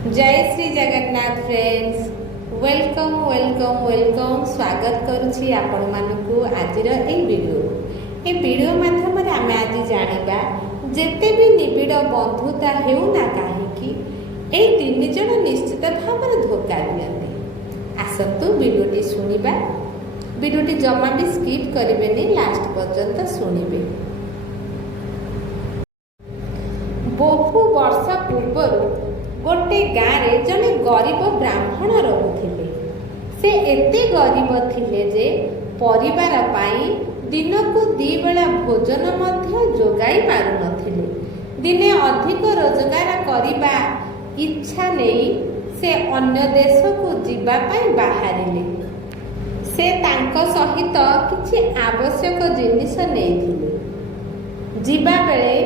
जय Shri Jagannath friends welcome welcome welcome स्वागत करुछि आपण मानकु आजिर ए वीडियो माध्यम आम आज जानिबा जेते भी निबिड़ बंधुता हेउ ना काहेकि ए तीन जन निश्चित भाव धोखा दियंते। आसतु वीडियोटी सुनिबा। वीडियोटी जमा भी स्किप करिवेनी, लास्ट पर्यंत सुनिबे। बहु वर्ष पूर्व गोटे गाँव जने गरीब ब्राह्मण रोते। से एते गरीब थिले जे परिवार पाई दिन को दी बेला भोजन मध्य जोगाई पारु नथिले। दिने अधिक रोजगार करिबा इच्छा नहीं से अन्य देश को जीवा पाई बाहरिले। से तांको सहित किछि आवश्यक जिनिस नेइथिले। जीवा बेले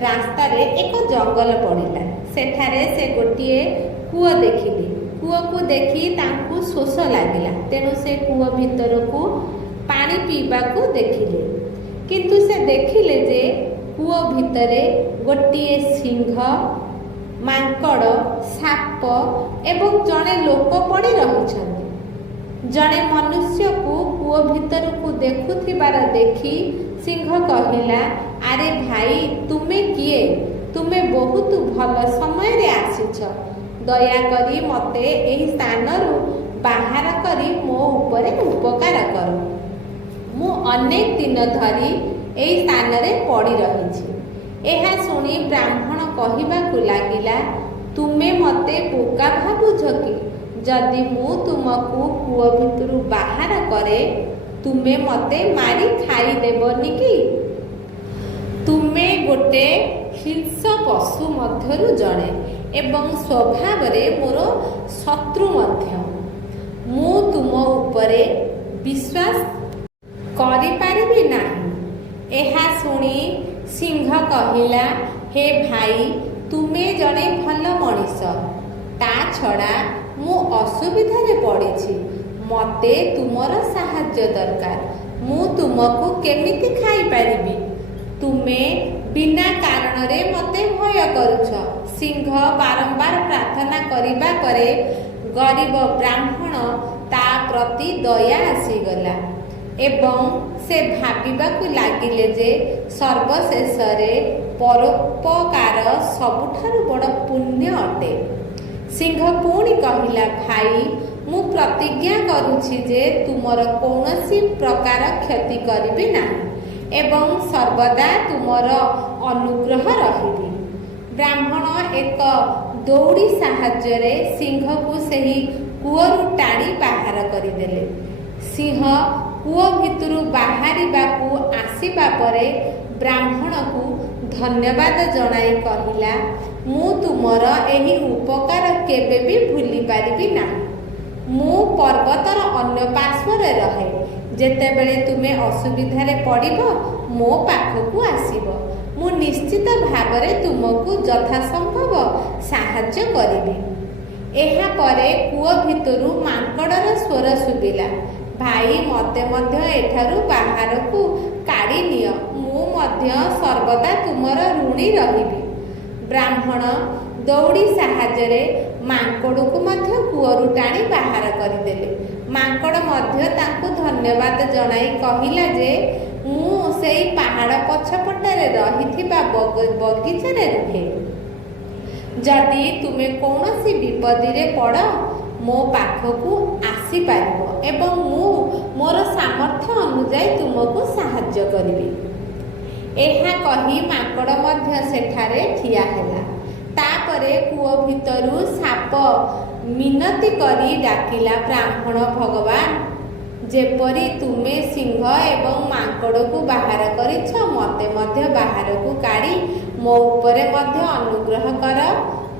रास्ता रे एक जंगल पड़िला। सेठारे से गोटिए कूଅ देखिले। कूଅ को देखी तांकु शोष लागिला, तेणु से कूଅ भितर को पानी पीबा को देखिले। किंतु से देखिले जे कूଅ भितरे गोटिए सिंह, मांकड़, साप एवं जड़े लोक पड़ी रहिछन्ति। जड़े मनुष्य को कूଅ भितर को देखुथिबार देखी सिंह कहिला, अरे भाई तुमे किए? तुमे बहुत भल समय रे आसीछ। दयाकरी मते एही स्थानरू बाहर करी मो उपरे उपकार कर। मु अनेक दिन धरी एही स्थान रे पड़ी रहिछि। एहा सुनी ब्राह्मण कहिबाकु लागिला, तुमे मते बोका भाबुछ कि? जदि मु तुमको कूଅ भितरू बाहर करे तुमे मते मारी खाई देबनी कि? तुमे गोटे हिंस पशु मध्यरु जणे एवं स्वभाव रे मोर शत्रु मध्य। मु तुम उपरे विश्वास करि पारिबि नाही। एहा सुनी सिंह कहिला, हे भाई तुमे जणे भल मनीष, ता छड़ा मु असुविधा रे पड़िछि। मते तुमर साहाय्य दरकार। मु तुमको केमिति खाई पारिबि? तुमे बिना कारण रे मते भय करुछ। सिंह बारंबार प्रार्थना करिबा परे गरीब ब्राह्मण ता प्रति दया आसीगला एवं से भाबिबाकु लागिले जे सर्वशेष रे परोपकार सबुठारु बड़ पुण्य अटे। सिंह पुणी कहिला, भाई मु प्रतिज्ञा करुछि जे तुमर कौनसी प्रकार क्षति करिबि नाही एवं सर्वदा तुमर अनुग्रह रहिबि। ब्राह्मण एक दौड़ी साहाय्य रे सिंह को सही कूଅରୁ टाणी बाहर करिदेले। सिंह कूଅ भितरू बाहरिबाकू आसीबा परे ब्राह्मण को धन्यवाद जणाई कहिला, मु तुमर एही उपकार केबे भी भूली पारिबि नाही। मु पर्वतर अन्य पार्श्वरे रहे। जेतेबेले तुमे असुविधा रे पड़िबो मो पाखकू आसीबो। मु निश्चित भावरे तुमको यथासंभव साहाय्य करिबि। एहा परे कूଅ भितरू मांकड़र स्वर सुबिला, भाई मते मध्य एठारू बाहरकू काढ़ी नियो, मु मध्य सर्वदा तुमर ऋणी रहिबि। ब्राह्मण दौड़ी साहाय्य रे मांकड़ को मध्य कूଅରୁ टाणी बाहर करदेले। मांकड़ मध्य तांकु धन्यवाद जणाई कहिला जे मु सेई पहाड़ पछपटरे रहिथिबा बगीचारे रुहे। जदि तुमे कौनसी विपदी रे पड़ मो पाखकू आसी पारिबो एवं मु मोर सामर्थ्य अनुसार तुमको साहाय्य करिबि। एहा कही मांकड़ मध्य सेठारे ठिया हेला। तापरे कूଅ भितरू साप मिनती करी डाकिला, ब्राह्मण भगवान जेपरी तुमे सिंह एवं मांकड़ को बाहर करिछ मते मध्य बाहर को काढ़ी मो उपरे मध्य अनुग्रह कर।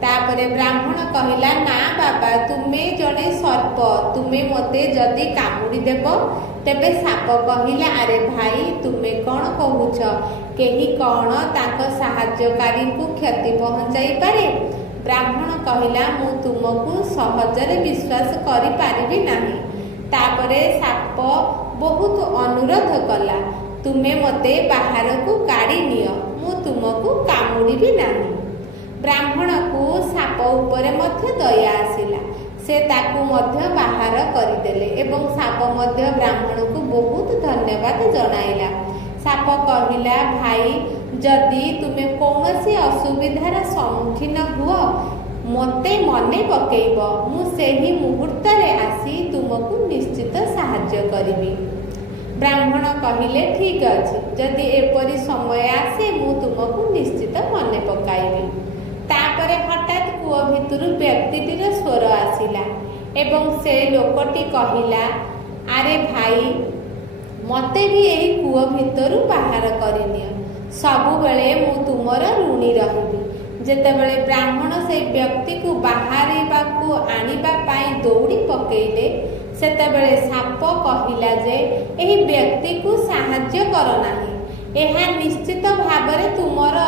तापरे ब्राह्मण कहिला, ना बाबा तुमे जड़े सर्प, तुमे मते जदि कामुड़ी देब। तेबे साप कहिला, अरे भाई तुमे कौन कहूछ? केही कौन ताक साहाय्यकारी को क्षति पहुंचाई पारे? ब्राह्मण कहिला, मु तुमको सहजरे विश्वास करि पारिबि नाही। तापरे साप बहुत अनुरोध कला, तुमे मते बाहर को काढ़ी नियो, मु तुमको कामुड़ीबि नाही। ବ୍ରାହ୍ମଣକୁ ସାପ ଉପରେ ମଧ୍ୟ ଦୟା ଆସିଲା। ସେ ତାକୁ ମଧ୍ୟ ବାହାର କରିଦେଲେ ଏବଂ ସାପ ମଧ୍ୟ ବ୍ରାହ୍ମଣକୁ ବହୁତ ଧନ୍ୟବାଦ ଜଣାଇଲା। ସାପ କହିଲା, ଭାଇ, ଯଦି ତୁମେ କୌଣସି ଅସୁବିଧାର ସମ୍ମୁଖୀନ ହୁଅ ମୋତେ ମନେ ପକେଇବ। ମୁଁ ସେହି ମୁହୂର୍ତ୍ତରେ ଆସି ତୁମକୁ ନିଶ୍ଚିତ ସାହାଯ୍ୟ କରିବି। ବ୍ରାହ୍ମଣ କହିଲେ, ଠିକ୍ ଅଛି, ଯଦି ଏପରି ସମୟ ଆସେ ମୁଁ ତୁମକୁ ନିଶ୍ଚିତ ମନେ ପକାଇବି। ତାପରେ ହଠାତ୍ କୂଅ ଭିତରୁ ବ୍ୟକ୍ତିଟିର ସ୍ୱର ଆସିଲା ଏବଂ ସେ ଲୋକଟି କହିଲା, ଆରେ ଭାଇ, ମୋତେ ବି ଏହି କୂଅ ଭିତରୁ ବାହାର କରିନିଅ। ସବୁବେଳେ ମୁଁ ତୁମର ଋଣୀ ରହିବି। ଯେତେବେଳେ ବ୍ରାହ୍ମଣ ସେହି ବ୍ୟକ୍ତିକୁ ବାହାରିବାକୁ ଆଣିବା ପାଇଁ ଦୌଡ଼ି ପକେଇଲେ ସେତେବେଳେ ସାପ କହିଲା ଯେ ଏହି ବ୍ୟକ୍ତିକୁ ସାହାଯ୍ୟ କର ନାହିଁ। ଏହା ନିଶ୍ଚିତ ଭାବରେ ତୁମର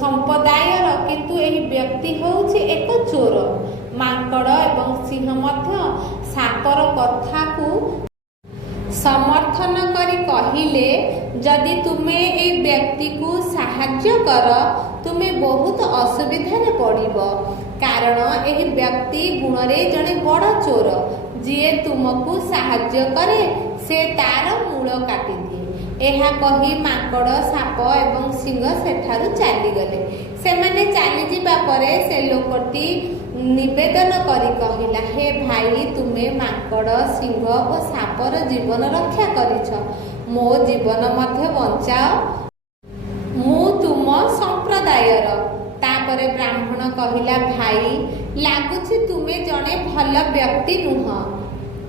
ସମ୍ପ୍ରଦାୟର, କିନ୍ତୁ ଏହି ବ୍ୟକ୍ତି ହେଉଛି ଏକ ଚୋର। ମାଙ୍କଡ଼ ଏବଂ ସିଂହ ମଧ୍ୟ ସାପର କଥାକୁ ସମର୍ଥନ କରି କହିଲେ, ଯଦି ତୁମେ ଏହି ବ୍ୟକ୍ତିକୁ ସାହାଯ୍ୟ କର ତୁମେ ବହୁତ ଅସୁବିଧାରେ ପଡ଼ିବ, କାରଣ ଏହି ବ୍ୟକ୍ତି ଗୁଣରେ ଜଣେ ବଡ଼ ଚୋର। ଯିଏ ତୁମକୁ ସାହାଯ୍ୟ କରେ ସେ ତାର ମୂଳ କାଟିଦିଏ। ଏହା କହି ମାଙ୍କଡ଼, ସାପ ଏବଂ ସିଂହ ସେଠାରୁ ଚାଲିଗଲେ। ସେମାନେ ଚାଲିଯିବା ପରେ ସେ ଲୋକଟି ନିବେଦନ କରି କହିଲା, ହେ ଭାଇ, ତୁମେ ମାଙ୍କଡ଼, ସିଂହ ଓ ସାପର ଜୀବନ ରକ୍ଷା କରିଛ, ମୋ ଜୀବନ ମଧ୍ୟ ବଞ୍ଚାଅ। ମୁଁ ତୁମ ସମ୍ପ୍ରଦାୟର। ତାପରେ ବ୍ରାହ୍ମଣ କହିଲା, ଭାଇ, ଲାଗୁଛି ତୁମେ ଜଣେ ଭଲ ବ୍ୟକ୍ତି ନୁହଁ।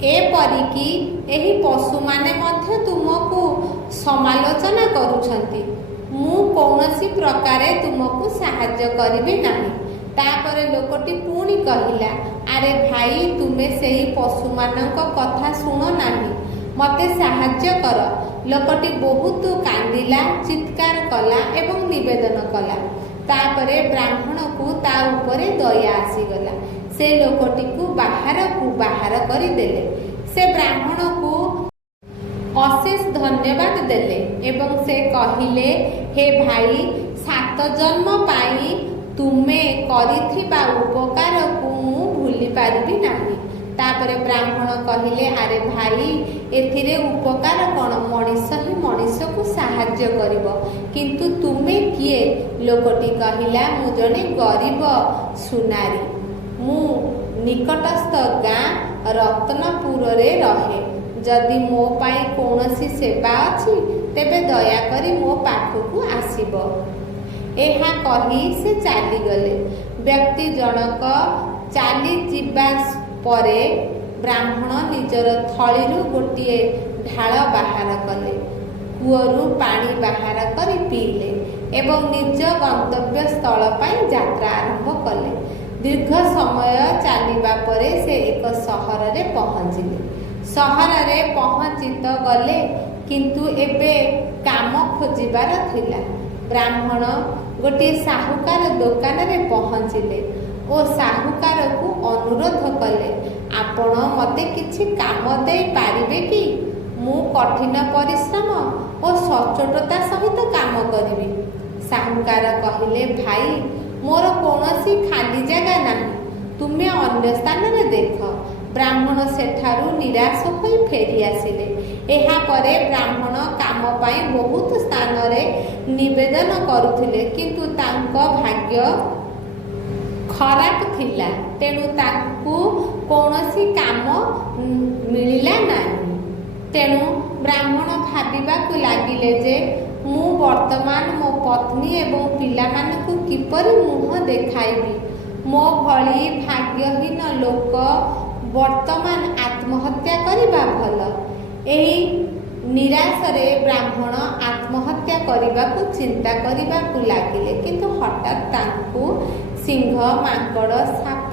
ଏପରିକି ଏହି ପଶୁମାନେ ମଧ୍ୟ ତୁମକୁ ସମାଲୋଚନା କରୁଛନ୍ତି। ମୁଁ କୌଣସି ପ୍ରକାରେ ତୁମକୁ ସାହାଯ୍ୟ କରିବି ନାହିଁ। ତାପରେ ଲୋକଟି ପୁଣି କହିଲା, ଆରେ ଭାଇ, ତୁମେ ସେହି ପଶୁମାନଙ୍କ କଥା ଶୁଣ ନାହିଁ, ମୋତେ ସାହାଯ୍ୟ କର। ଲୋକଟି ବହୁତ କାନ୍ଦିଲା, ଚିତ୍କାର କଲା ଏବଂ ନିବେଦନ କଲା। ତାପରେ ବ୍ରାହ୍ମଣକୁ ତା ଉପରେ ଦୟା ଆସିଗଲା। ସେ ଲୋକଟିକୁ ବାହାର କରିଦେଲେ। ସେ ବ୍ରାହ୍ମଣକୁ ଅଶେଷ ଧନ୍ୟବାଦ ଦେଲେ ଏବଂ ସେ କହିଲେ, ହେ ଭାଇ, 7 ଜନ୍ମ ପାଇଁ ତୁମେ କରିଥିବା ଉପକାରକୁ ମୁଁ ଭୁଲି ପାରିବି ନାହିଁ। ତାପରେ ବ୍ରାହ୍ମଣ କହିଲେ, ଆରେ ଭାଇ, ଏଥିରେ ଉପକାର କ'ଣ? ମଣିଷ ହିଁ ମଣିଷକୁ ସାହାଯ୍ୟ କରିବ, କିନ୍ତୁ ତୁମେ କିଏ? ଲୋକଟି କହିଲା, ମୁଁ ଜଣେ ଗରିବ ସୁନାରୀ। ମୁଁ ନିକଟସ୍ଥ ଗାଁ ରତ୍ନପୁରରେ ରହେ। ଯଦି ମୋ ପାଇଁ କୌଣସି ସେବା ଅଛି ତେବେ ଦୟାକରି ମୋ ପାଖକୁ ଆସିବ। ଏହା କହି ସେ ଚାଲିଗଲେ। ବ୍ୟକ୍ତି ଜଣକ ଚାଲିଯିବା ପରେ ବ୍ରାହ୍ମଣ ନିଜର ଥଳିରୁ ଗୋଟିଏ ଢାଳ ବାହାର କଲେ, କୂଅରୁ ପାଣି ବାହାର କରି ପିଇଲେ ଏବଂ ନିଜ ଗନ୍ତବ୍ୟ ସ୍ଥଳ ପାଇଁ ଯାତ୍ରା ଆରମ୍ଭ କଲେ। ଦୀର୍ଘ ସମୟ ଚାଲିବା ପରେ ସେ ଏକ ସହରରେ ପହଞ୍ଚିଲେ। ସହରରେ ପହଞ୍ଚି ତ ଗଲେ, କିନ୍ତୁ ଏବେ କାମ ଖୋଜିବାର ଥିଲା। ବ୍ରାହ୍ମଣ ଗୋଟିଏ ସାହୁକାର ଦୋକାନରେ ପହଞ୍ଚିଲେ ଓ ସାହୁକାରକୁ ଅନୁରୋଧ କଲେ, ଆପଣ ମୋତେ କିଛି କାମ ଦେଇପାରିବେ କି? ମୁଁ କଠିନ ପରିଶ୍ରମ ଓ ସଚ୍ଚୋଟତା ସହିତ କାମ କରିବି। ସାହୁକାର କହିଲେ, ଭାଇ, ମୋର କୌଣସି ଖାଲି ଜାଗା ନାହିଁ, ତୁମେ ଅନ୍ୟ ସ୍ଥାନରେ ଦେଖ। ବ୍ରାହ୍ମଣ ସେଠାରୁ ନିରାଶ ହୋଇ ଫେରି ଆସିଲେ। ଏହାପରେ ବ୍ରାହ୍ମଣ କାମ ପାଇଁ ବହୁତ ସ୍ଥାନରେ ନିବେଦନ କରୁଥିଲେ, କିନ୍ତୁ ତାଙ୍କ ଭାଗ୍ୟ ଖରାପ ଥିଲା, ତେଣୁ ତାଙ୍କୁ କୌଣସି କାମ ମିଳିଲା ନାହିଁ। ତେଣୁ ବ୍ରାହ୍ମଣ ଭାବିବାକୁ ଲାଗିଲେ ଯେ ମୁଁ ବର୍ତ୍ତମାନ ମୋ ପତ୍ନୀ ଏବଂ ପିଲାମାନଙ୍କୁ କିପରି ମୁହଁ ଦେଖାଇବି। ମୋ ଭଳି ଭାଗ୍ୟହୀନ ଲୋକ ବର୍ତ୍ତମାନ ଆତ୍ମହତ୍ୟା କରିବା ଭଲ। ଏହି ନିରାଶରେ ବ୍ରାହ୍ମଣ ଆତ୍ମହତ୍ୟା କରିବାକୁ ଚିନ୍ତା କରିବାକୁ ଲାଗିଲେ, କିନ୍ତୁ ହଠାତ୍ ତାଙ୍କୁ ସିଂହ, ମାଙ୍କଡ଼, ସାପ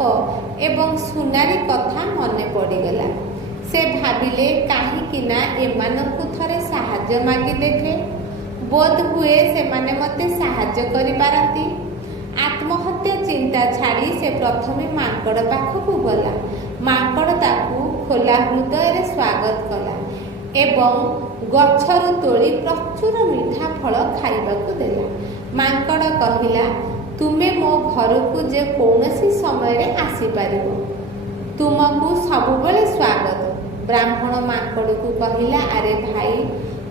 ଏବଂ ସୁନାରୀ କଥା ମନେ ପଡ଼ିଗଲା। ସେ ଭାବିଲେ, କାହିଁକି ନା ଏମାନଙ୍କୁ ଥରେ ସାହାଯ୍ୟ ମାଗି ଦେଖେ, ବୋଧହୁଏ ସେମାନେ ମୋତେ ସାହାଯ୍ୟ କରିପାରନ୍ତି। ଆତ୍ମହତ୍ୟା ଚିନ୍ତା ଛାଡ଼ି ସେ ପ୍ରଥମେ ମାଙ୍କଡ଼ ପାଖକୁ ଗଲା। ମାଙ୍କଡ଼ ତାକୁ ଖୋଲା ହୃଦୟରେ ସ୍ୱାଗତ କଲା ଏବଂ ଗଛରୁ ତୋଳି ପ୍ରଚୁର ମିଠା ଫଳ ଖାଇବାକୁ ଦେଲା। ମାଙ୍କଡ଼ କହିଲା, ତୁମେ ମୋ ଘରକୁ ଯେକୌଣସି ସମୟରେ ଆସିପାରିବ। ତୁମକୁ ସବୁବେଳେ ସ୍ୱାଗତ। ବ୍ରାହ୍ମଣ ମାଙ୍କଡ଼କୁ କହିଲା, ଆରେ ଭାଇ,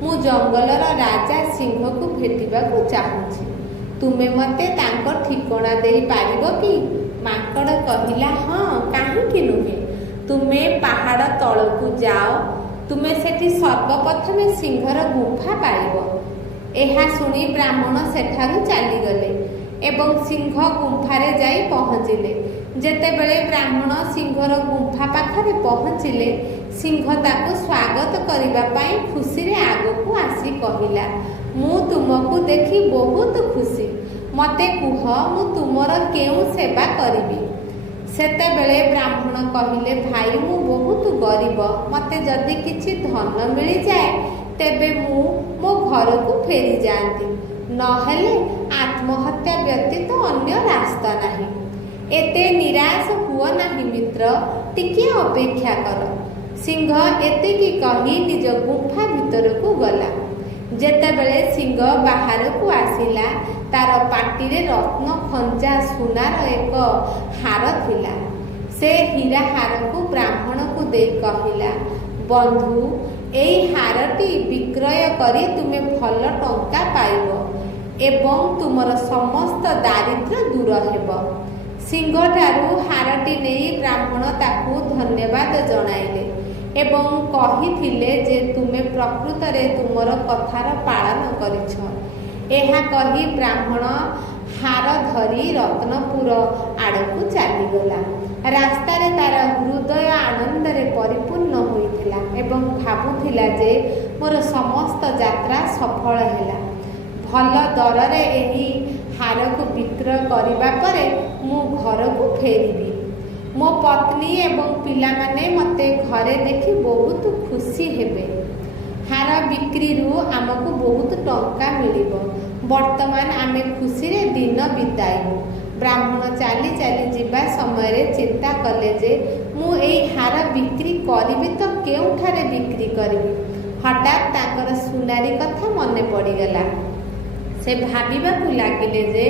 ମୁଁ ଜଙ୍ଗଲର ରାଜା ସିଂହକୁ ଭେଟିବାକୁ ଚାହୁଁଛି। ତୁମେ ମୋତେ ତାଙ୍କ ଠିକଣା ଦେଇପାରିବ କି? ମାଙ୍କଡ଼ କହିଲା, ହଁ, କାହିଁକି ନୁହେଁ। ତୁମେ ପାହାଡ଼ ତଳକୁ ଯାଅ। ତୁମେ ସେଠି ସର୍ବପ୍ରଥମେ ସିଂହର ଗୁମ୍ଫା ପାଇବ। ଏହା ଶୁଣି ବ୍ରାହ୍ମଣ ସେଠାରୁ ଚାଲିଗଲେ ଏବଂ ସିଂହ ଗୁମ୍ଫାରେ ଯାଇ ପହଞ୍ଚିଲେ। ଯେତେବେଳେ ବ୍ରାହ୍ମଣ ସିଂହର ଗୁମ୍ଫା ପାଖରେ ପହଞ୍ଚିଲେ, ସିଂହ ତାକୁ ସ୍ୱାଗତ କରିବା ପାଇଁ ଖୁସିରେ ଆଗକୁ ଆସି କହିଲା, ମୁଁ ତୁମକୁ ଦେଖି ବହୁତ ଖୁସି। ମୋତେ କୁହ, ମୁଁ ତୁମର କେଉଁ ସେବା କରିବି? ସେତେବେଳେ ବ୍ରାହ୍ମଣ କହିଲେ, ଭାଇ, ମୁଁ ବହୁତ ଗରିବ। ମୋତେ ଯଦି କିଛି ଧନ ମିଳିଯାଏ ତେବେ ମୁଁ ମୋ ଘରକୁ ଫେରିଯାଆନ୍ତି। ନହେଲେ ଆତ୍ମହତ୍ୟା ବ୍ୟତୀତ ଅନ୍ୟ ରାସ୍ତା ନାହିଁ। ଏତେ ନିରାଶ ହୁଅ ନାହିଁ ମିତ୍ର, ଟିକିଏ ଅପେକ୍ଷା କର। ସିଂହ ଏତିକି କହି ନିଜ ଗୁମ୍ଫା ଭିତରକୁ ଗଲା। ଯେତେବେଳେ ସିଂହ ବାହାରକୁ ଆସିଲା, ତାର ପାଟିରେ ରତ୍ନ ଖଞ୍ଜା ସୁନାର ଏକ ହାର ଥିଲା। ସେ ହୀରା ହାରକୁ ବ୍ରାହ୍ମଣକୁ ଦେଇ କହିଲା, ବନ୍ଧୁ, ଏହି ହାରଟି ବିକ୍ରୟ କରି ତୁମେ ଭଲ ଟଙ୍କା ପାଇବ ଏବଂ ତୁମର ସମସ୍ତ ଦାରିଦ୍ର୍ୟ ଦୂର ହେବ। ସିଂହଠାରୁ ହାରଟି ନେଇ ବ୍ରାହ୍ମଣ ତାକୁ ଧନ୍ୟବାଦ ଜଣାଇଲେ ଏବଂ କହିଥିଲେ ଯେ ତୁମେ ପ୍ରକୃତରେ ତୁମର କଥାର ପାଳନ କରିଛ। ଏହା କହି ବ୍ରାହ୍ମଣ ହାର ଧରି ରତ୍ନପୁର ଆଡ଼କୁ ଚାଲିଗଲା। ରାସ୍ତାରେ ତାର ହୃଦୟ ଆନନ୍ଦରେ ପରିପୂର୍ଣ୍ଣ ହୋଇଥିଲା ଏବଂ ଭାବୁଥିଲା ଯେ ମୋର ସମସ୍ତ ଯାତ୍ରା ସଫଳ ହେଲା। ଭଲ ଦରରେ ଏହି ହାରକୁ ବିକ୍ରୟ କରିବା ପରେ ମୁଁ ଘରକୁ ଫେରିବି। ମୋ ପତ୍ନୀ ଏବଂ ପିଲାମାନେ ମୋତେ ଘରେ ଦେଖି ବହୁତ ଖୁସି ହେବେ। ହାର ବିକ୍ରିରୁ ଆମକୁ ବହୁତ ଟଙ୍କା ମିଳିବ। ବର୍ତ୍ତମାନ ଆମେ ଖୁସିରେ ଦିନ ବିତାଇବୁ। ବ୍ରାହ୍ମଣ ଚାଲି ଚାଲି ଯିବା ସମୟରେ ଚିନ୍ତା କଲେ ଯେ ମୁଁ ଏହି ହାର ବିକ୍ରି କରିବି ତ କେଉଁଠାରେ ବିକ୍ରି କରିବି। ହଠାତ୍ ତାଙ୍କର ସୁନାରୀ କଥା ମନେ ପଡ଼ିଗଲା। ସେ ଭାବିବାକୁ ଲାଗିଲେ ଯେ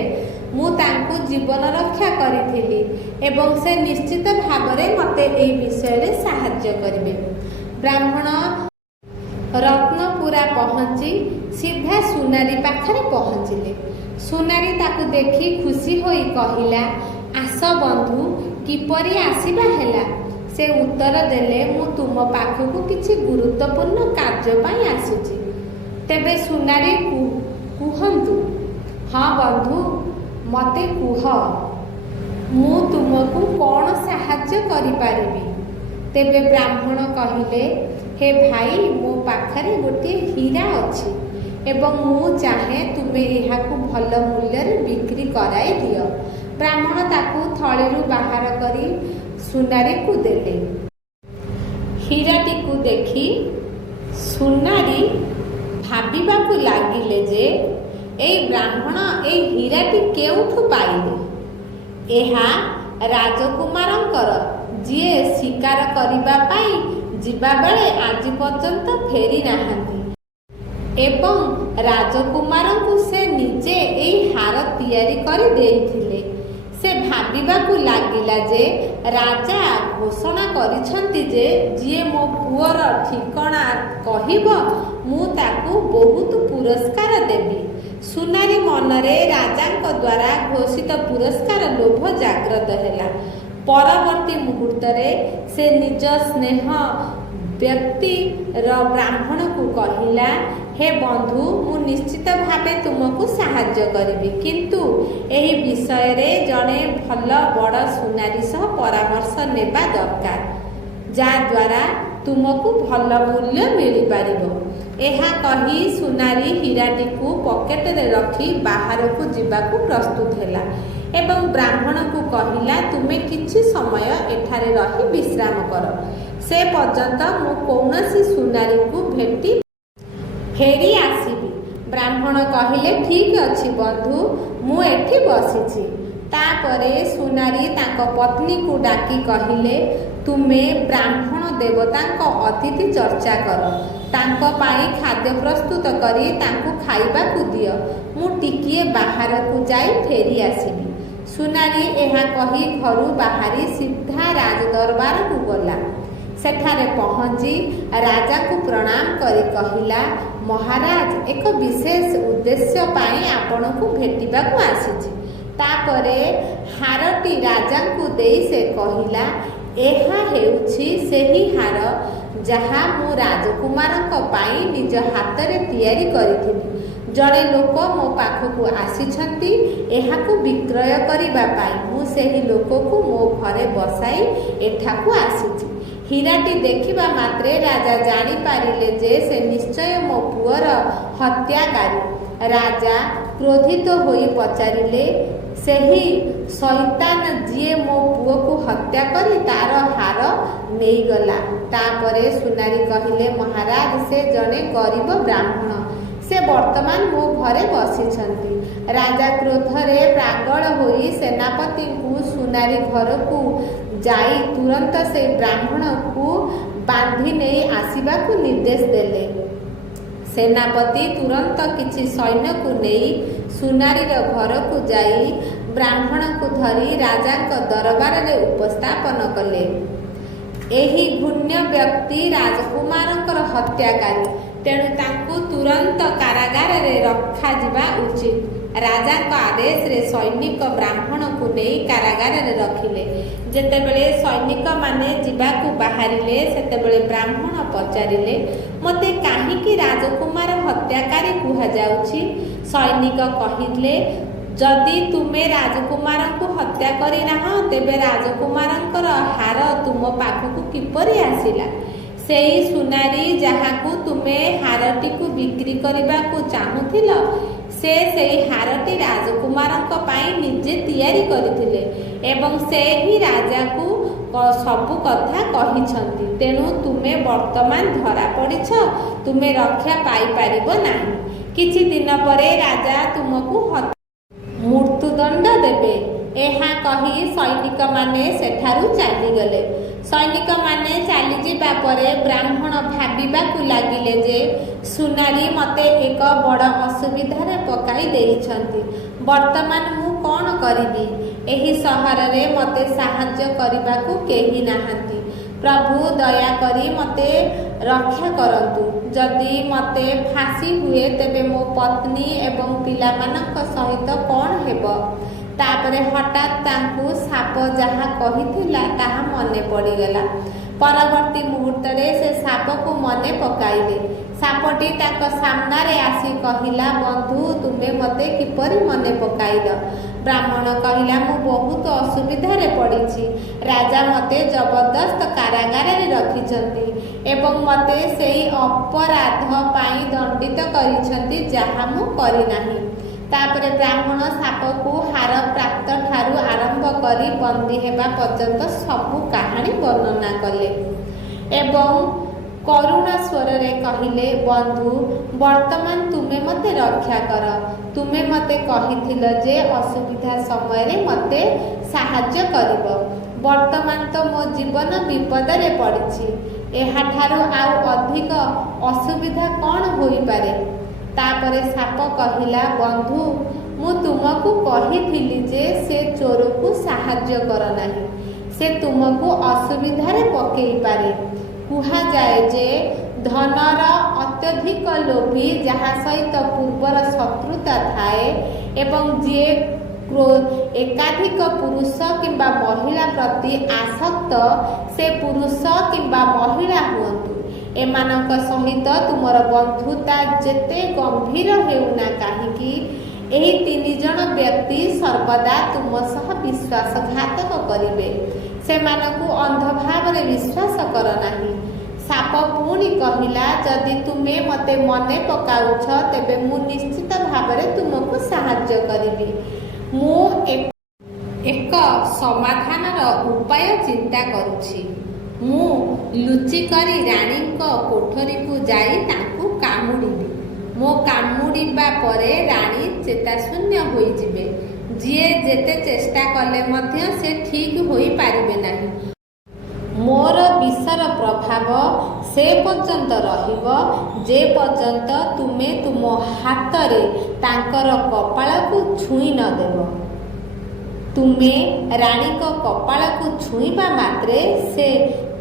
ମୁଁ ତାଙ୍କୁ ଜୀବନ ରକ୍ଷା କରିଥିଲି ଏବଂ ସେ ନିଶ୍ଚିତ ଭାବରେ ମୋତେ ଏହି ବିଷୟରେ ସାହାଯ୍ୟ କରିବେ। ବ୍ରାହ୍ମଣ ରତ୍ନପୁରା ପହଞ୍ଚି ସିଧା ସୁନାରୀ ପାଖରେ ପହଞ୍ଚିଲେ। ସୁନାରୀ ତାକୁ ଦେଖି ଖୁସି ହୋଇ କହିଲା, ଆସ ବନ୍ଧୁ, କିପରି ଆସିବା ହେଲା? ସେ ଉତ୍ତର ଦେଲେ, ମୁଁ ତୁମ ପାଖକୁ କିଛି ଗୁରୁତ୍ୱପୂର୍ଣ୍ଣ କାର୍ଯ୍ୟ ପାଇଁ ଆସିଛି। ତେବେ ସୁନାରୀ କୁହନ୍ତୁ। ହଁ ବନ୍ଧୁ, ମୋତେ କୁହ, ମୁଁ ତୁମକୁ କ'ଣ ସାହାଯ୍ୟ କରିପାରିବି? ତେବେ ବ୍ରାହ୍ମଣ କହିଲେ, ହେ ଭାଇ, ମୋ ପାଖରେ ଗୋଟିଏ ହୀରା ଅଛି ଏବଂ ମୁଁ ଚାହେଁ ତୁମେ ଏହାକୁ ଭଲ ମୂଲ୍ୟରେ ବିକ୍ରି କରାଇ ଦିଅ। ବ୍ରାହ୍ମଣ ତାକୁ ଥଳିରୁ ବାହାର କରି ସୁନାରୀକୁ ଦେଲେ। ହୀରାଟିକୁ ଦେଖି ସୁନାରୀ ଭାବିବାକୁ ଲାଗିଲେ ଯେ ଏହି ବ୍ରାହ୍ମଣ ଏହି ହୀରାଟି କେଉଁଠୁ ପାଇଲେ। ଏହା ରାଜକୁମାରଙ୍କର, ଯିଏ ଶିକାର କରିବା ପାଇଁ ଯିବାବେଳେ ଆଜି ପର୍ଯ୍ୟନ୍ତ ଫେରି ନାହାନ୍ତି ଏବଂ ରାଜକୁମାରଙ୍କୁ ସେ ନିଜେ ଏହି ହାର ତିଆରି କରି ଦେଇଥିଲେ। ସେ ଭାବିବାକୁ ଲାଗିଲା ଯେ ରାଜା ଘୋଷଣା କରିଛନ୍ତି ଯେ ଯିଏ ମୋ ପୁଅର ଠିକଣା କହିବ ମୁଁ ତାକୁ ବହୁତ ପୁରସ୍କାର ଦେବି। ସୁନାରୀ ମନରେ ରାଜାଙ୍କ ଦ୍ୱାରା ଘୋଷିତ ପୁରସ୍କାର ଲୋଭ ଜାଗ୍ରତ ହେଲା। ପରବର୍ତ୍ତୀ ମୁହୂର୍ତ୍ତରେ ସେ ନିଜ ସ୍ନେହ ବ୍ୟକ୍ତିର ବ୍ରାହ୍ମଣକୁ କହିଲା, ହେ ବନ୍ଧୁ, ମୁଁ ନିଶ୍ଚିତ ଭାବେ ତୁମକୁ ସାହାଯ୍ୟ କରିବି, କିନ୍ତୁ ଏହି ବିଷୟରେ ଜଣେ ଭଲ ବଡ଼ ସୁନାରୀ ସହ ପରାମର୍ଶ ନେବା ଦରକାର, ଯାହାଦ୍ୱାରା ତୁମକୁ ଭଲ ମୂଲ୍ୟ ମିଳିପାରିବ। ଏହା କହି ସୁନାରୀ ହୀରାଟିକୁ ପକେଟରେ ରଖି ବାହାରକୁ ଯିବାକୁ ପ୍ରସ୍ତୁତ ହେଲା ଏବଂ ବ୍ରାହ୍ମଣକୁ କହିଲା, ତୁମେ କିଛି ସମୟ ଏଠାରେ ରହି ବିଶ୍ରାମ କର। ସେ ପର୍ଯ୍ୟନ୍ତ ମୁଁ କୌଣସି ସୁନାରୀକୁ ଭେଟି ଫେରି ଆସିବି। ବ୍ରାହ୍ମଣ କହିଲେ, ଠିକ୍ ଅଛି ବନ୍ଧୁ, ମୁଁ ଏଠି ବସିଛି। ତାପରେ ସୁନାରୀ ତାଙ୍କ ପତ୍ନୀକୁ ଡାକି କହିଲେ, ତୁମେ ବ୍ରାହ୍ମଣ ଦେବତାଙ୍କ ଅତିଥି ଚର୍ଚ୍ଚା କର। ତାଙ୍କ ପାଇଁ ଖାଦ୍ୟ ପ୍ରସ୍ତୁତ କରି ତାଙ୍କୁ ଖାଇବାକୁ ଦିଅ। ମୁଁ ଟିକିଏ ବାହାରକୁ ଯାଇ ଫେରି ଆସିବି। ସୁନାରୀ ଏହା କହି ଘରୁ ବାହାରି ସିଧା ରାଜଦରବାରକୁ ଗଲା। ସେଠାରେ ପହଞ୍ଚି ରାଜାଙ୍କୁ ପ୍ରଣାମ କରି କହିଲା, ମହାରାଜ, ଏକ ବିଶେଷ ଉଦ୍ଦେଶ୍ୟ ପାଇଁ ଆପଣଙ୍କୁ ଭେଟିବାକୁ ଆସିଛି। ତାପରେ ହାରଟି ରାଜାଙ୍କୁ ଦେଇ ସେ କହିଲା, ଏହା ହେଉଛି ସେହି ହାର ଯାହା ମୁଁ ରାଜକୁମାରଙ୍କ ପାଇଁ ନିଜ ହାତରେ ତିଆରି କରିଥିଲି। ଜଣେ ଲୋକ ମୋ ପାଖକୁ ଆସିଛନ୍ତି ଏହାକୁ ବିକ୍ରୟ କରିବା ପାଇଁ। ମୁଁ ସେହି ଲୋକକୁ ମୋ ଘରେ ବସାଇ ଏଠାକୁ ଆସିଛି। ହୀରାଟି ଦେଖିବା ମାତ୍ରେ ରାଜା ଜାଣିପାରିଲେ ଯେ ସେ ନିଶ୍ଚୟ ମୋ ପୁଅର ହତ୍ୟାକାରୀ। ରାଜା କ୍ରୋଧିତ ହୋଇ ପଚାରିଲେ, ସେହି ଶୈତାନ ଯିଏ ମୋ ପୁଅକୁ ହତ୍ୟା କରି ତାର ହାର ନେଇଗଲା? ତାପରେ ସୁନାରୀ କହିଲେ, ମହାରାଜ, ସେ ଜଣେ ଗରିବ ବ୍ରାହ୍ମଣ। ସେ ବର୍ତ୍ତମାନ ମୋ ଘରେ ବସିଛନ୍ତି। ରାଜା କ୍ରୋଧରେ ପାଗଳ ହୋଇ ସେନାପତିଙ୍କୁ ସୁନାରୀ ଘରକୁ ଯାଇ ତୁରନ୍ତ ସେହି ବ୍ରାହ୍ମଣକୁ ବାନ୍ଧି ନେଇ ଆସିବାକୁ ନିର୍ଦ୍ଦେଶ ଦେଲେ। ସେନାପତି ତୁରନ୍ତ କିଛି ସୈନ୍ୟକୁ ନେଇ ସୁନାରୀର ଘରକୁ ଯାଇ ବ୍ରାହ୍ମଣକୁ ଧରି ରାଜାଙ୍କ ଦରବାରରେ ଉପସ୍ଥାପନ କଲେ। ଏହି ଘୃଣ୍ୟ ବ୍ୟକ୍ତି ରାଜକୁମାରଙ୍କର ହତ୍ୟାକାରୀ, ତେଣୁ ତାଙ୍କୁ ତୁରନ୍ତ କାରାଗାରରେ ରଖାଯିବା ଉଚିତ। ରାଜାଙ୍କ ଆଦେଶରେ ସୈନିକ ବ୍ରାହ୍ମଣକୁ ନେଇ କାରାଗାରରେ ରଖିଲେ। ଯେତେବେଳେ ସୈନିକମାନେ ଯିବାକୁ ବାହାରିଲେ ସେତେବେଳେ ବ୍ରାହ୍ମଣ ପଚାରିଲେ, ମୋତେ କାହିଁକି ରାଜକୁମାର ହତ୍ୟାକାରୀ କୁହାଯାଉଛି? ସୈନିକ କହିଲେ, ଯଦି ତୁମେ ରାଜକୁମାରଙ୍କୁ ହତ୍ୟା କରିନାହଁ ତେବେ ରାଜକୁମାରଙ୍କର ହାର ତୁମ ପାଖକୁ କିପରି ଆସିଲା? ସେହି ସୁନାରୀ ଯାହାକୁ ତୁମେ ହାରଟିକୁ ବିକ୍ରି କରିବାକୁ ଚାହୁଁଥିଲ, ସେ ସେହି ହାରଟି ରାଜକୁମାରଙ୍କ ପାଇଁ ନିଜେ ତିଆରି କରିଥିଲେ ଏବଂ ସେ ହିଁ ରାଜାକୁ ସବୁ କଥା କହିଛନ୍ତି। ତେଣୁ ତୁମେ ବର୍ତ୍ତମାନ ଧରା ପଡ଼ିଛ, ତୁମେ ରକ୍ଷା ପାଇପାରିବ ନାହିଁ। କିଛି ଦିନ ପରେ ରାଜା ତୁମକୁ ମୃତ୍ୟୁଦଣ୍ଡ ଦେବେ। ଏହା କହି ସୈନିକମାନେ ସେଠାରୁ ଚାଲିଗଲେ। ସୈନିକମାନେ ଚାଲିଯିବା ପରେ ବ୍ରାହ୍ମଣ ଭାବିବାକୁ ଲାଗିଲେ ଯେ ସୁନାରୀ ମୋତେ ଏକ ବଡ଼ ଅସୁବିଧାରେ ପକାଇ ଦେଇଛନ୍ତି। ବର୍ତ୍ତମାନ ମୁଁ କ'ଣ କରିବି? ଏହି ସହରରେ ମୋତେ ସାହାଯ୍ୟ କରିବାକୁ କେହି ନାହାନ୍ତି। ପ୍ରଭୁ ଦୟାକରି ମୋତେ ରକ୍ଷା କରନ୍ତୁ। ଯଦି ମୋତେ ଫାଶୀ ହୁଏ ତେବେ ମୋ ପତ୍ନୀ ଏବଂ ପିଲାମାନଙ୍କ ସହିତ କ'ଣ ହେବ? ତାପରେ ହଠାତ୍ ତାଙ୍କୁ ସାପ ଯାହା କହିଥିଲା ତାହା ମନେ ପଡ଼ିଗଲା। ପରବର୍ତ୍ତୀ ମୁହୂର୍ତ୍ତରେ ସେ ସାପକୁ ମନେ ପକାଇଲେ। ସାପଟି ତାଙ୍କ ସାମ୍ନାରେ ଆସି କହିଲା, ବନ୍ଧୁ, ତୁମେ ମୋତେ କିପରି ମନେ ପକାଇଲ? ବ୍ରାହ୍ମଣ କହିଲା, ମୁଁ ବହୁତ ଅସୁବିଧାରେ ପଡ଼ିଛି। ରାଜା ମୋତେ ଜବରଦସ୍ତ କାରାଗାରରେ ରଖିଛନ୍ତି ଏବଂ ମୋତେ ସେହି ଅପରାଧ ପାଇଁ ଦଣ୍ଡିତ କରିଛନ୍ତି ଯାହା ମୁଁ କରିନାହିଁ। ତାପରେ ବ୍ରାହ୍ମଣ ସାପକୁ ହାର ପ୍ରାପ୍ତ ଠାରୁ ଆରମ୍ଭ କରି ବନ୍ଦୀ ହେବା ପର୍ଯ୍ୟନ୍ତ ସବୁ କାହାଣୀ ବର୍ଣ୍ଣନା କଲେ ଏବଂ କରୁଣା ସ୍ୱରରେ କହିଲେ, ବନ୍ଧୁ, ବର୍ତ୍ତମାନ ତୁମେ ମୋତେ ରକ୍ଷା କର। ତୁମେ ମୋତେ କହିଥିଲ ଯେ ଅସୁବିଧା ସମୟରେ ମୋତେ ସାହାଯ୍ୟ କରିବ। ବର୍ତ୍ତମାନ ତ ମୋ ଜୀବନ ବିପଦରେ ପଡ଼ିଛି। ଏହାଠାରୁ ଆଉ ଅଧିକ ଅସୁବିଧା କ'ଣ ହୋଇପାରେ? ତାପରେ ସାପ କହିଲା, ବନ୍ଧୁ, ମୁଁ ତୁମକୁ କହିଥିଲି ଯେ ସେ ଚୋରକୁ ସାହାଯ୍ୟ କର ନାହିଁ। ସେ ତୁମକୁ ଅସୁବିଧାରେ ପକାଇପାରେ। କୁହାଯାଏ ଯେ ଧନର ଅତ୍ୟଧିକ ଲୋଭୀ ଯାହା ସହିତ ପୂର୍ବର ଶତ୍ରୁତା ଥାଏ ଏବଂ ଯିଏ ଏକାଧିକ ପୁରୁଷ କିମ୍ବା ମହିଳା ପ୍ରତି ଆସକ୍ତ, ସେ ପୁରୁଷ କିମ୍ବା ମହିଳା ହୁଅନ୍ତୁ, ଏମାନଙ୍କ ସହିତ ତୁମର ବନ୍ଧୁତା ଯେତେ ଗମ୍ଭୀର ହେଉନା କାହିଁକି, ଏହି 3 ଜଣ ବ୍ୟକ୍ତି ସର୍ବଦା ତୁମ ସହ ବିଶ୍ୱାସଘାତକ କରିବେ। ସେମାନଙ୍କୁ ଅନ୍ଧ ଭାବରେ ବିଶ୍ୱାସ କର ନାହିଁ। ସାପ ପୁଣି କହିଲା, ଯଦି ତୁମେ ମୋତେ ମନେ ପକାଉଛ ତେବେ ମୁଁ ନିଶ୍ଚିତ ଭାବରେ ତୁମକୁ ସାହାଯ୍ୟ କରିବି। ମୁଁ ଏକ ସମାଧାନର ଉପାୟ ଚିନ୍ତା କରୁଛି। ମୁଁ ଲୁଚିକରି ରାଣୀଙ୍କ କୋଠରୀକୁ ଯାଇ ତାଙ୍କୁ କାମୁଡ଼ିବି। ମୋ କାମୁଡ଼ିବା ପରେ ରାଣୀ ଚେତାଶୂନ୍ୟ ହୋଇଯିବେ। ଯିଏ ଯେତେ ଚେଷ୍ଟା କଲେ ମଧ୍ୟ ସେ ଠିକ୍ ହୋଇପାରିବେ ନାହିଁ। ମୋର ବିଷର ପ୍ରଭାବ ସେ ପର୍ଯ୍ୟନ୍ତ ରହିବ ଯେ ପର୍ଯ୍ୟନ୍ତ ତୁମେ ତୁମ ହାତରେ ତାଙ୍କର କପାଳକୁ ଛୁଇଁ ନ ଦେବ। ତୁମେ ରାଣୀଙ୍କ କପାଳକୁ ଛୁଇଁବା ମାତ୍ରେ ସେ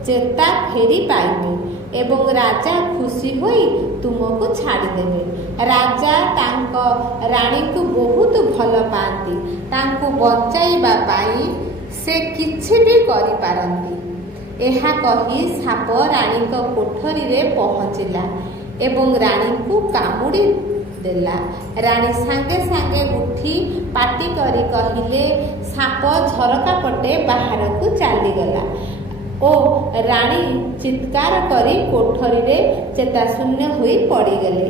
ଚେତା ଫେରି ପାଇବେ ଏବଂ ରାଜା ଖୁସି ହୋଇ ତୁମକୁ ଛାଡ଼ିଦେବେ। ରାଜା ତାଙ୍କ ରାଣୀକୁ ବହୁତ ଭଲ ପାଆନ୍ତି। ତାଙ୍କୁ ବଞ୍ଚାଇବା ପାଇଁ ସେ କିଛି ବି କରିପାରନ୍ତି। ଏହା କହି ସାପ ରାଣୀଙ୍କ କୋଠରୀରେ ପହଞ୍ଚିଲା ଏବଂ ରାଣୀଙ୍କୁ କାମୁଡ଼ି ଦେଲା। ରାଣୀ ସାଙ୍ଗେ ସାଙ୍ଗେ ଉଠି ପାଟି କରି କହିଲେ, ସାପ ଝରକା ପଟେ ବାହାରକୁ ଚାଲିଗଲା ଓ ରାଣୀ ଚିତ୍କାର କରି କୋଠରୀରେ ଚେତାଶୂନ୍ୟ ହୋଇ ପଡ଼ିଗଲେ।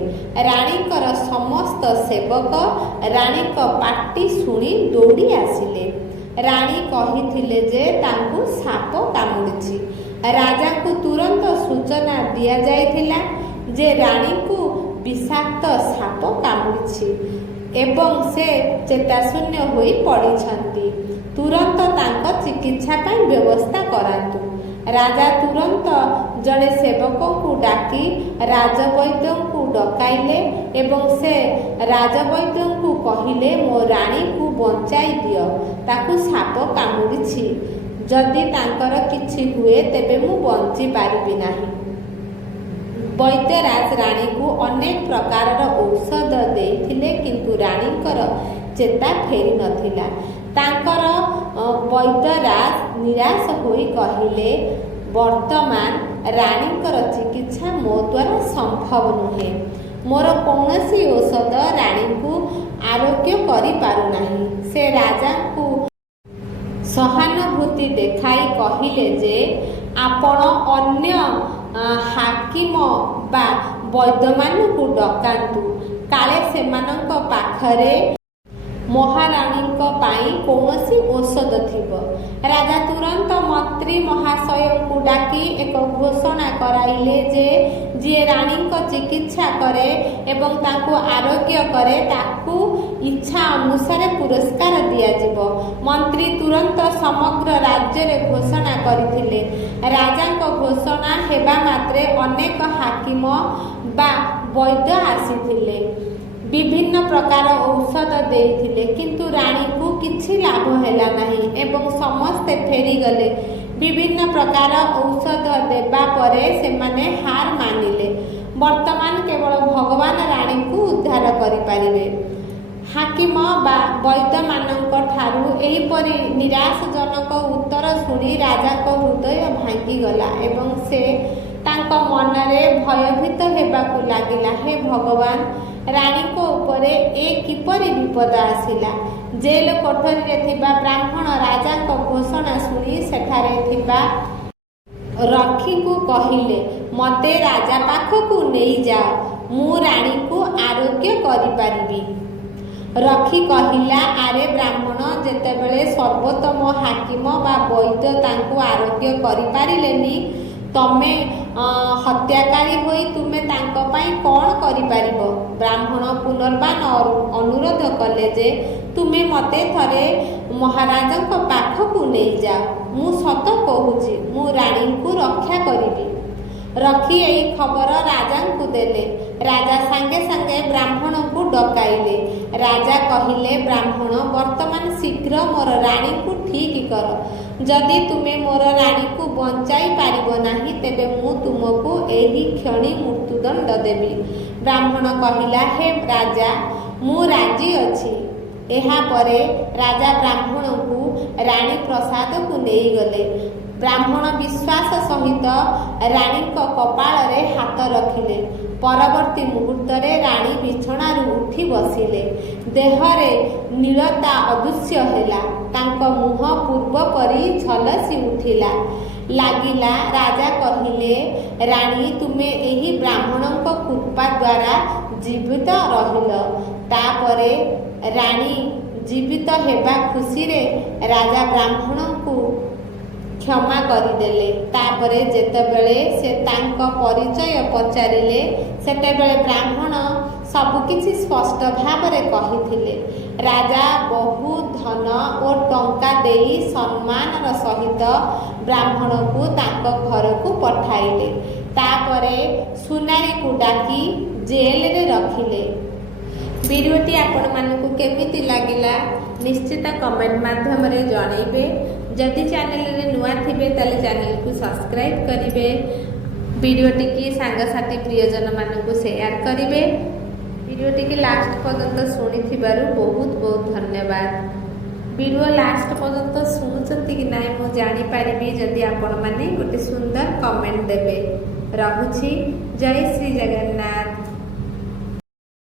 ରାଣୀଙ୍କର ସମସ୍ତ ସେବକ ରାଣୀଙ୍କ ପାଟି ଶୁଣି ଦୌଡ଼ି ଆସିଲେ। ରାଣୀ କହିଥିଲେ ଯେ ତାଙ୍କୁ ସାପ କାମୁଡ଼ିଛି। ରାଜାଙ୍କୁ ତୁରନ୍ତ ସୂଚନା ଦିଆଯାଇଥିଲା ଯେ ରାଣୀଙ୍କୁ ବିଷାକ୍ତ ସାପ କାମୁଡ଼ିଛି ଏବଂ ସେ ଚେତାଶୂନ୍ୟ ହୋଇ ପଡ଼ିଛନ୍ତି। ତୁରନ୍ତ ତାଙ୍କ ଚିକିତ୍ସା ପାଇଁ ବ୍ୟବସ୍ଥା କରାନ୍ତୁ। ରାଜା ତୁରନ୍ତ ଜଣେ ସେବକଙ୍କୁ ଡାକି ରାଜବୈଦ୍ୟଙ୍କୁ ଡକାଇଲେ ଏବଂ ସେ ରାଜବୈଦ୍ୟଙ୍କୁ କହିଲେ, ମୋ ରାଣୀକୁ ବଞ୍ଚାଇ ଦିଅ, ତାକୁ ସାପ କାମୁଡ଼ିଛି। ଯଦି ତାଙ୍କର କିଛି ହୁଏ ତେବେ ମୁଁ ବଞ୍ଚିପାରିବି ନାହିଁ। ବୈଦ୍ୟରାଜ ରାଣୀକୁ ଅନେକ ପ୍ରକାରର ଔଷଧ ଦେଇଥିଲେ କିନ୍ତୁ ରାଣୀଙ୍କର ଚେତା ଫେରି ନଥିଲା। ତାଙ୍କର ବୈଦ୍ୟରାଜ ନିରାଶ ହୋଇ କହିଲେ, ବର୍ତ୍ତମାନ ରାଣୀଙ୍କର ଚିକିତ୍ସା ମୋ ଦ୍ୱାରା ସମ୍ଭବ ନୁହେଁ। ମୋର କୌଣସି ଔଷଧ ରାଣୀଙ୍କୁ ଆରୋଗ୍ୟ କରିପାରୁନାହିଁ। ସେ ରାଜାଙ୍କୁ ସହାନୁଭୂତି ଦେଖାଇ କହିଲେ ଯେ ଆପଣ ଅନ୍ୟ ହାକିମ ବା ବୈଦ୍ୟମାନଙ୍କୁ ଡକାନ୍ତୁ, କାଳେ ସେମାନଙ୍କ ପାଖରେ ମହାରାଣୀଙ୍କ ପାଇଁ କୌଣସି ଔଷଧ ଥିବ। ରାଜା ତୁରନ୍ତ ମନ୍ତ୍ରୀ ମହାଶୟଙ୍କୁ ଡାକି ଏକ ଘୋଷଣା କରାଇଲେ ଯେ ଯିଏ ରାଣୀଙ୍କ ଚିକିତ୍ସା କରେ ଏବଂ ତାଙ୍କୁ ଆରୋଗ୍ୟ କରେ ତାକୁ ଇଚ୍ଛା ଅନୁସାରେ ପୁରସ୍କାର ଦିଆଯିବ। ମନ୍ତ୍ରୀ ତୁରନ୍ତ ସମଗ୍ର ରାଜ୍ୟରେ ଘୋଷଣା କରିଥିଲେ। ରାଜାଙ୍କ ଘୋଷଣା ହେବା ମାତ୍ରେ ଅନେକ ହାକିମ ବା ବୈଦ୍ୟ ଆସିଥିଲେ, ବିଭିନ୍ନ ପ୍ରକାର ଔଷଧ ଦେଇଥିଲେ କିନ୍ତୁ ରାଣୀଙ୍କୁ କିଛି ଲାଭ ହେଲା ନାହିଁ ଏବଂ ସମସ୍ତେ ଫେରିଗଲେ। ବିଭିନ୍ନ ପ୍ରକାର ଔଷଧ ଦେବା ପରେ ସେମାନେ ହାର ମାନିଲେ। ବର୍ତ୍ତମାନ କେବଳ ଭଗବାନ ରାଣୀଙ୍କୁ ଉଦ୍ଧାର କରିପାରିବେ। ହାକିମ ବା ବୈଦ୍ୟମାନଙ୍କ ଠାରୁ ଏହିପରି ନିରାଶଜନକ ଉତ୍ତର ଶୁଣି ରାଜାଙ୍କ ହୃଦୟ ଭାଙ୍ଗିଗଲା ଏବଂ ସେ ତାଙ୍କ ମନରେ ଭୟଭୀତ ହେବାକୁ ଲାଗିଲା। ହେ ଭଗବାନ, ରାଣୀଙ୍କ ଉପରେ ଏ କିପରି ବିପଦ ଆସିଲା? ଜେଲ କୋଠରୀରେ ଥିବା ବ୍ରାହ୍ମଣ ରାଜାଙ୍କ ଘୋଷଣା ଶୁଣି ସେଠାରେ ଥିବା ରକ୍ଷୀଙ୍କୁ କହିଲେ, ମୋତେ ରାଜା ପାଖକୁ ନେଇଯାଅ, ମୁଁ ରାଣୀଙ୍କୁ ଆରୋଗ୍ୟ କରିପାରିବି। ରକ୍ଷୀ କହିଲା, ଆରେ ବ୍ରାହ୍ମଣ, ଯେତେବେଳେ ସର୍ବୋତ୍ତମ ହାକିମ ବା ବୈଦ୍ୟ ତାଙ୍କୁ ଆରୋଗ୍ୟ କରିପାରିଲେନି, ତମେ ହତ୍ୟାକାରୀ ହୋଇ ତୁମେ ତାଙ୍କ ପାଇଁ କ'ଣ କରିପାରିବ? ବ୍ରାହ୍ମଣ ପୁନର୍ବାର ଅନୁରୋଧ କଲେ ଯେ ତୁମେ ମୋତେ ଥରେ ମହାରାଜାଙ୍କ ପାଖକୁ ନେଇଯାଅ, ମୁଁ ସତ କହୁଛି, ମୁଁ ରାଣୀଙ୍କୁ ରକ୍ଷା କରିବି। ରକ୍ଷୀ ଏହି ଖବର ରାଜାଙ୍କୁ ଦେଲେ। ରାଜା ସାଙ୍ଗେ ସାଙ୍ଗେ ବ୍ରାହ୍ମଣଙ୍କୁ ଡକାଇଲେ। ରାଜା କହିଲେ, ବ୍ରାହ୍ମଣ, ବର୍ତ୍ତମାନ ଶୀଘ୍ର ମୋର ରାଣୀଙ୍କୁ ଠିକ୍ କର। ଯଦି ତୁମେ ମୋର ରାଣୀକୁ ବଞ୍ଚାଇ ପାରିବ ନାହିଁ ତେବେ ମୁଁ ତୁମକୁ ଏହି କ୍ଷଣି ମୃତ୍ୟୁଦଣ୍ଡ ଦେବି। ବ୍ରାହ୍ମଣ କହିଲା, ହେ ରାଜା, ମୁଁ ରାଜି ଅଛି। ଏହାପରେ ରାଜା ବ୍ରାହ୍ମଣଙ୍କୁ ରାଣୀ ପ୍ରସାଦକୁ ନେଇଗଲେ। ବ୍ରାହ୍ମଣ ବିଶ୍ୱାସ ସହିତ ରାଣୀଙ୍କ କପାଳରେ ହାତ ରଖିଲେ। ପରବର୍ତ୍ତୀ ମୁହୂର୍ତ୍ତରେ ରାଣୀ ବିଛଣାରୁ ଉଠି ବସିଲେ। ଦେହରେ ନୀଳତା ଅଦୃଶ୍ୟ ହେଲା। ତାଙ୍କ ମୁହଁ ପୂର୍ବ ପରି ଝଲସି ଉଠିଲା ଲାଗିଲା। ରାଜା କହିଲେ, ରାଣୀ, ତୁମେ ଏହି ବ୍ରାହ୍ମଣଙ୍କ କୃପା ଦ୍ୱାରା ଜୀବିତ ରହିଲ। ତାପରେ ରାଣୀ ଜୀବିତ ହେବା ଖୁସିରେ ରାଜା ବ୍ରାହ୍ମଣଙ୍କୁ କ୍ଷମା କରିଦେଲେ। ତାପରେ ଯେତେବେଳେ ସେ ତାଙ୍କ ପରିଚୟ ପଚାରିଲେ ସେତେବେଳେ ବ୍ରାହ୍ମଣ ସବୁକିଛି ସ୍ପଷ୍ଟ ଭାବରେ କହିଥିଲେ। ରାଜା ବହୁ ଧନ ଓ ଟଙ୍କା ଦେଇ ସମ୍ମାନର ସହିତ ବ୍ରାହ୍ମଣକୁ ତାଙ୍କ ଘରକୁ ପଠାଇଲେ। ତାପରେ ସୁନାରୀକୁ ଡାକି ଜେଲରେ ରଖିଲେ। ଭିଡ଼ିଓଟି ଆପଣମାନଙ୍କୁ କେମିତି ଲାଗିଲା ନିଶ୍ଚିତ କମେଣ୍ଟ ମାଧ୍ୟମରେ ଜଣାଇବେ। ଯଦି ଚ୍ୟାନେଲରେ ନୂଆ ଥିବେ ତାହେଲେ ଚ୍ୟାନେଲକୁ ସବସ୍କ୍ରାଇବ୍ କରିବେ। ଭିଡ଼ିଓଟିକି ସାଙ୍ଗସାଥି ପ୍ରିୟଜନମାନଙ୍କୁ ସେୟାର କରିବେ। ଭିଡ଼ିଓଟିକି ଲାଷ୍ଟ ପର୍ଯ୍ୟନ୍ତ ଶୁଣିଥିବାରୁ ବହୁତ ବହୁତ ଧନ୍ୟବାଦ। ଭିଡ଼ିଓ ଲାଷ୍ଟ ପର୍ଯ୍ୟନ୍ତ ଶୁଣୁଛନ୍ତି କି ନାହିଁ ମୁଁ ଜାଣିପାରିବି ଯଦି ଆପଣମାନେ ଗୋଟେ ସୁନ୍ଦର କମେଣ୍ଟ ଦେବେ। ରହୁଛି। ଜୟ ଶ୍ରୀ ଜଗନ୍ନାଥ।